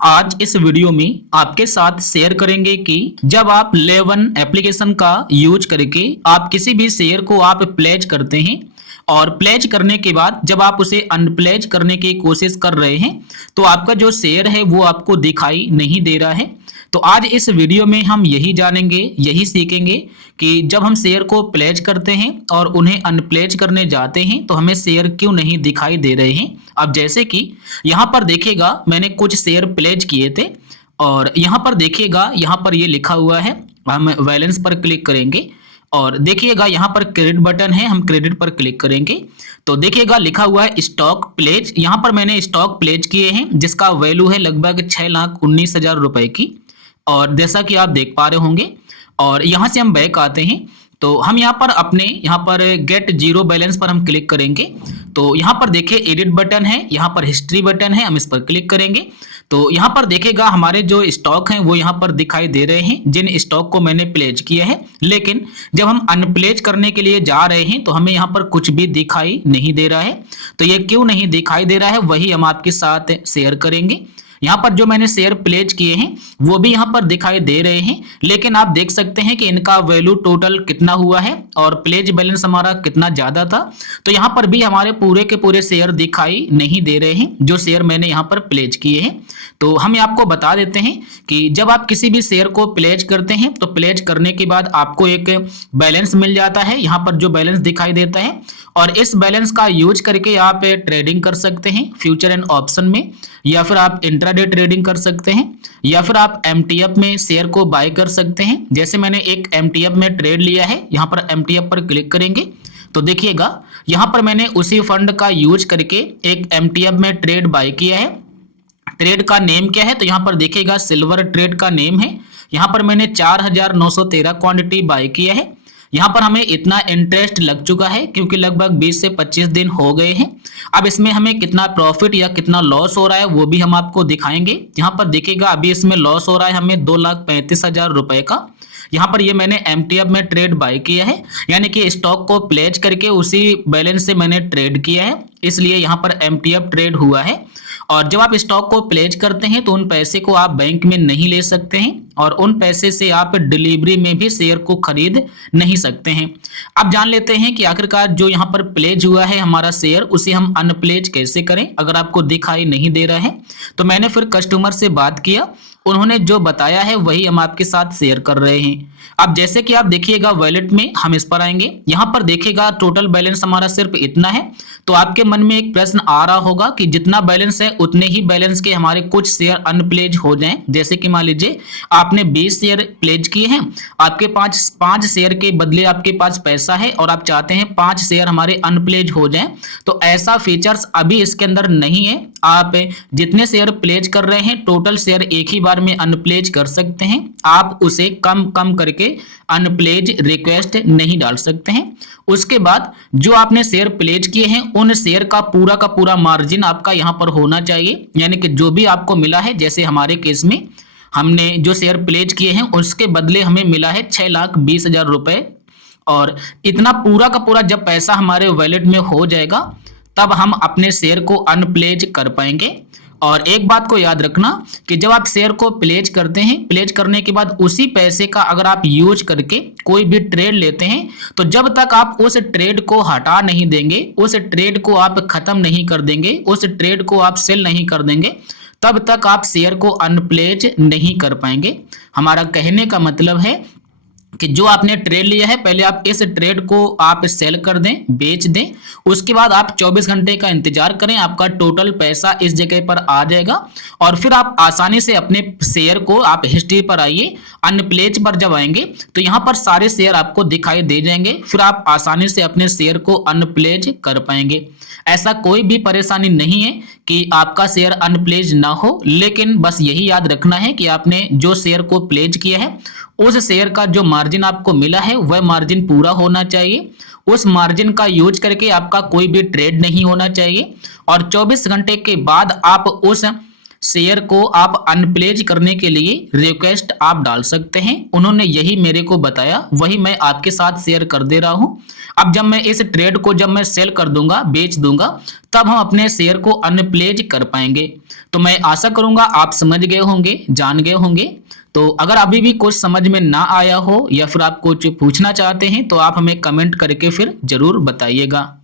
आज इस वीडियो में आपके साथ शेयर करेंगे कि जब आप लेवन एप्लीकेशन का यूज करके आप किसी भी शेयर को आप प्लेज करते हैं और प्लेज करने के बाद जब आप उसे अनप्लेज करने की कोशिश कर रहे हैं तो आपका जो शेयर है वो आपको दिखाई नहीं दे रहा है। तो आज इस वीडियो में हम यही जानेंगे, यही सीखेंगे कि जब हम शेयर को प्लेज करते हैं और उन्हें अनप्लेज करने जाते हैं तो हमें शेयर क्यों नहीं दिखाई दे रहे हैं। अब जैसे कि यहाँ पर देखिएगा मैंने कुछ शेयर प्लेज किए थे और यहाँ पर देखिएगा यहाँ पर ये लिखा हुआ है, हम बैलेंस पर क्लिक करेंगे और देखिएगा यहाँ पर क्रेडिट बटन है, हम क्रेडिट पर क्लिक करेंगे तो देखिएगा लिखा हुआ है स्टॉक प्लेज। यहाँ पर मैंने स्टॉक प्लेज किए हैं जिसका वैल्यू है लगभग 6,19,000 रुपए की और जैसा कि आप देख पा रहे होंगे। और यहाँ से हम बैक आते हैं तो हम यहाँ पर अपने यहाँ पर गेट जीरो बैलेंस पर हम क्लिक करेंगे तो यहाँ पर देखिए एडिट बटन है, यहाँ पर हिस्ट्री बटन है, हम इस पर क्लिक करेंगे तो यहाँ पर देखिएगा हमारे जो स्टॉक हैं वो यहाँ पर दिखाई दे रहे हैं जिन स्टॉक को मैंने प्लेज किया है। लेकिन जब हम अनप्लेज करने के लिए जा रहे हैं तो हमें यहाँ पर कुछ भी दिखाई नहीं दे रहा है। तो ये क्यों नहीं दिखाई दे रहा है वही हम आपके साथ शेयर करेंगे। यहाँ पर जो मैंने शेयर प्लेज किए हैं वो भी यहाँ पर दिखाई दे रहे हैं, लेकिन आप देख सकते हैं कि इनका वैल्यू टोटल कितना हुआ है और प्लेज बैलेंस हमारा कितना ज्यादा था। तो यहाँ पर भी हमारे पूरे के पूरे शेयर दिखाई नहीं दे रहे हैं जो शेयर मैंने यहाँ पर प्लेज किए हैं। तो हम आपको बता देते हैं कि जब आप किसी भी शेयर को प्लेज करते हैं तो प्लेज करने के बाद आपको एक बैलेंस मिल जाता है, यहाँ पर जो बैलेंस दिखाई देता है और इस बैलेंस का यूज करके आप ट्रेडिंग कर सकते हैं फ्यूचर एंड ऑप्शन में, या फिर आप इंट्राडे ट्रेडिंग कर सकते हैं, या फिर आप एमटीएफ में शेयर को बाय कर सकते हैं। जैसे मैंने एक एमटीएफ में ट्रेड लिया है, यहाँ पर एमटीएफ पर क्लिक करेंगे तो देखिएगा यहाँ पर मैंने उसी फंड का यूज करके एक एमटीएफ में ट्रेड बाय किया है। ट्रेड का नेम क्या है तो यहाँ पर देखिएगा सिल्वर ट्रेड का नेम है। यहाँ पर मैंने 4,913 क्वांटिटी बाय किया है। यहाँ पर हमें इतना इंटरेस्ट लग चुका है क्योंकि लगभग 20 से 25 दिन हो गए हैं। अब इसमें हमें कितना प्रॉफिट या कितना लॉस हो रहा है वो भी हम आपको दिखाएंगे। यहाँ पर देखिएगा अभी इसमें लॉस हो रहा है हमें 2,35,000 रुपए का। यहाँ पर ये मैंने एमटीएफ में ट्रेड बाय किया है, यानी कि स्टॉक को प्लेज करके उसी बैलेंस से मैंने ट्रेड किया है, इसलिए यहाँ पर एमटीएफ ट्रेड हुआ है। और जब आप स्टॉक को प्लेज करते हैं तो उन पैसे को आप बैंक में नहीं ले सकते हैं और उन पैसे से आप डिलीवरी में भी शेयर को खरीद नहीं सकते हैं। अब जान लेते हैं कि आखिरकार जो यहाँ पर प्लेज हुआ है हमारा शेयर उसे हम अनप्लेज कैसे करें। अगर आपको दिखाई नहीं दे रहा है तो मैंने फिर कस्टमर से बात किया, उन्होंने जो बताया है वही हम आपके साथ शेयर कर रहे हैं। अब जैसे कि आप देखिएगा वॉलेट में हम इस पर आएंगे, यहाँ पर देखिएगा टोटल बैलेंस हमारा सिर्फ इतना है। तो आपके मन में एक प्रश्न आ रहा होगा कि जितना बैलेंस है उतने ही बैलेंस के हमारे कुछ शेयर अनप्लेज हो जाएं। जैसे कि मान लीजिए आपने 20 शेयर प्लेज किए हैं, आपके पांच शेयर के बदले आपके पास पैसा है और आप चाहते हैं 5 शेयर हमारे अनप्लेज हो जाएं, तो ऐसा फीचर्स अभी इसके अंदर नहीं है। आप जितने शेयर प्लेज कर रहे हैं टोटल शेयर एक ही बार में अनप्लेज कर सकते हैं, आप उसे कम कम करके अनप्लेज रिक्वेस्ट नहीं डाल सकते हैं। उसके बाद जो आपने शेयर प्लेज किए हैं उन शेयर का पूरा मार्जिन आपका यहाँ पर होना चाहिए, यानी कि जो भी आपको मिला है, जैसे हमारे केस में हमने जो शेयर प्लेज किए हैं उसके बदले हमें मिला है 6,20,000 रुपए और इतना पूरा का पूरा जब पैसा हमारे वॉलेट में हो जाएगा तब हम अपने शेयर को अनप्लेज कर पाएंगे। और एक बात को याद रखना कि जब आप शेयर को प्लेज करते हैं, प्लेज करने के बाद उसी पैसे का अगर आप यूज करके कोई भी ट्रेड लेते हैं तो जब तक आप उस ट्रेड को हटा नहीं देंगे, उस ट्रेड को आप खत्म नहीं कर देंगे, उस ट्रेड को आप सेल नहीं कर देंगे, तब तक आप शेयर को अनप्लेज नहीं कर पाएंगे। हमारा कहने का मतलब है कि जो आपने ट्रेड लिया है पहले आप इस ट्रेड को आप सेल कर दें, बेच दें, उसके बाद आप 24 घंटे का इंतजार करें, आपका टोटल पैसा इस जगह पर आ जाएगा और फिर आप आसानी से अपने शेयर को आप हिस्ट्री पर आइए, अनप्लेज पर जब आएंगे तो यहाँ पर सारे शेयर आपको दिखाई दे जाएंगे, फिर आप आसानी से अपने शेयर को अनप्लेज कर पाएंगे। ऐसा कोई भी परेशानी नहीं है कि आपका शेयर अनप्लेज ना हो, लेकिन बस यही याद रखना है कि आपने जो शेयर को प्लेज किया है उस शेयर का जो मार्जिन आपको मिला है वह मार्जिन पूरा होना चाहिए। उस मार्जिन का यूज करके आपका कोई भी ट्रेड नहीं होना चाहिए और 24 घंटे के बाद आप उस शेयर को आप अनप्लेज करने के लिए रिक्वेस्ट आप डाल सकते हैं। उन्होंने यही मेरे को बताया, वही मैं आपके साथ शेयर कर दे रहा हूं। अब जब मैं इस ट्रेड को जब मैं सेल कर दूंगा, बेच दूंगा, तब हम अपने शेयर को अनप्लेज कर पाएंगे। तो मैं आशा करूंगा आप समझ गए होंगे, जान गए होंगे। तो अगर अभी भी कुछ समझ में ना आया हो या फिर आप कुछ पूछना चाहते हैं तो आप हमें कमेंट करके फिर जरूर बताइएगा।